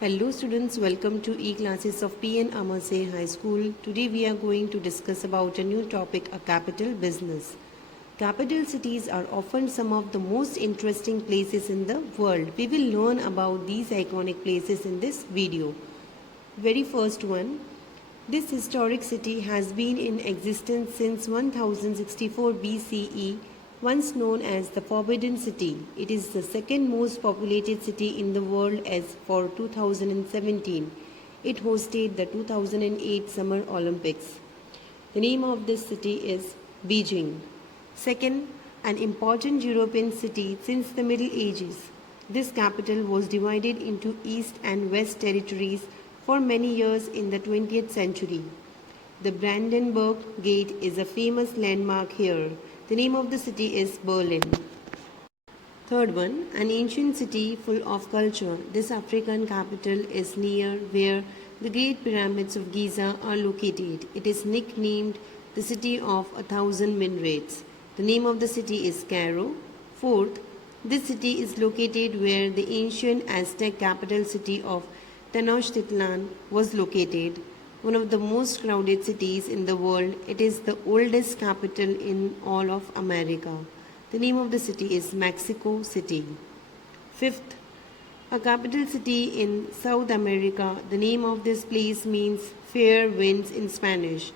Hello students, welcome to e-classes of PN Amarse High School. Today we are going to discuss about a new topic, a capital business. Capital cities are often some of the most interesting places in the world. We will learn about these iconic places in this video. Very first one, this historic city has been in existence since 1064 BCE, once known as the Forbidden City. It is the second most populated city in the world as for 2017. It hosted the 2008 Summer Olympics. The name of this city is Beijing. Second, an important European city since the Middle Ages. This capital was divided into East and West territories for many years in the 20th century. The Brandenburg Gate is a famous landmark here. The name of the city is Berlin. Third one, an ancient city full of culture. This African capital is near where the Great Pyramids of Giza are located. It is nicknamed the City of 1,000 Minarets. The name of the city is Cairo. Fourth, this city is located where the ancient Aztec capital city of Tenochtitlan was located. One of the most crowded cities in the world, it is the oldest capital in all of America. The name of the city is Mexico City. Fifth, a capital city in South America. The name of this place means fair winds in Spanish.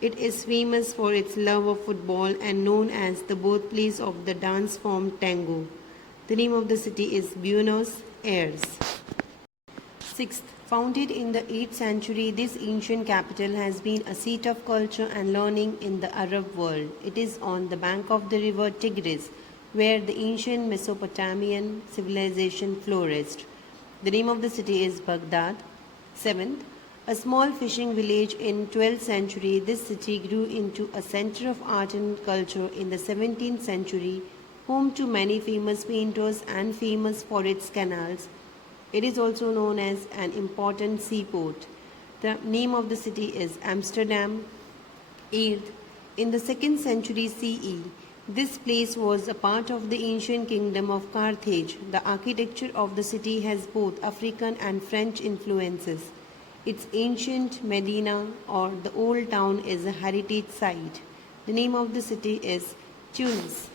It is famous for its love of football and known as the birthplace of the dance form tango. The name of the city is Buenos Aires. Sixth, founded in the 8th century, this ancient capital has been a seat of culture and learning in the Arab world. It is on the bank of the river Tigris, where the ancient Mesopotamian civilization flourished. The name of the city is Baghdad. Seventh, a small fishing village in 12th century, this city grew into a center of art and culture in the 17th century, home to many famous painters and famous for its canals. It is also known as an important seaport. The name of the city is Amsterdam. 8th, in the 2nd century CE, this place was a part of the ancient kingdom of Carthage. The architecture of the city has both African and French influences. Its ancient Medina or the Old Town is a heritage site. The name of the city is Tunis.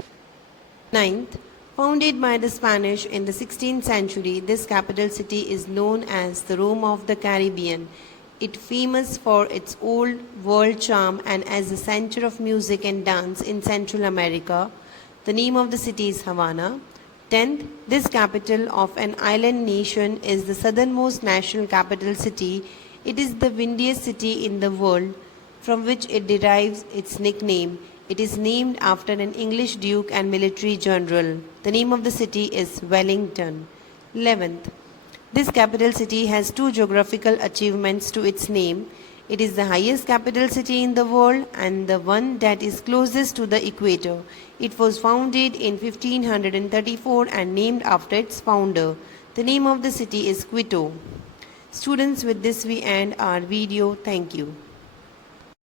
9th, founded by the Spanish in the 16th century, this capital city is known as the Rome of the Caribbean. It is famous for its old world charm and as a center of music and dance in Central America. The name of the city is Havana. 10th, this capital of an island nation is the southernmost national capital city. It is the windiest city in the world, from which it derives its nickname. It is named after an English duke and military general. The name of the city is Wellington. 11th, this capital city has two geographical achievements to its name. It is the highest capital city in the world and the one that is closest to the equator. It was founded in 1534 and named after its founder. The name of the city is Quito. Students, with this we end our video. Thank you.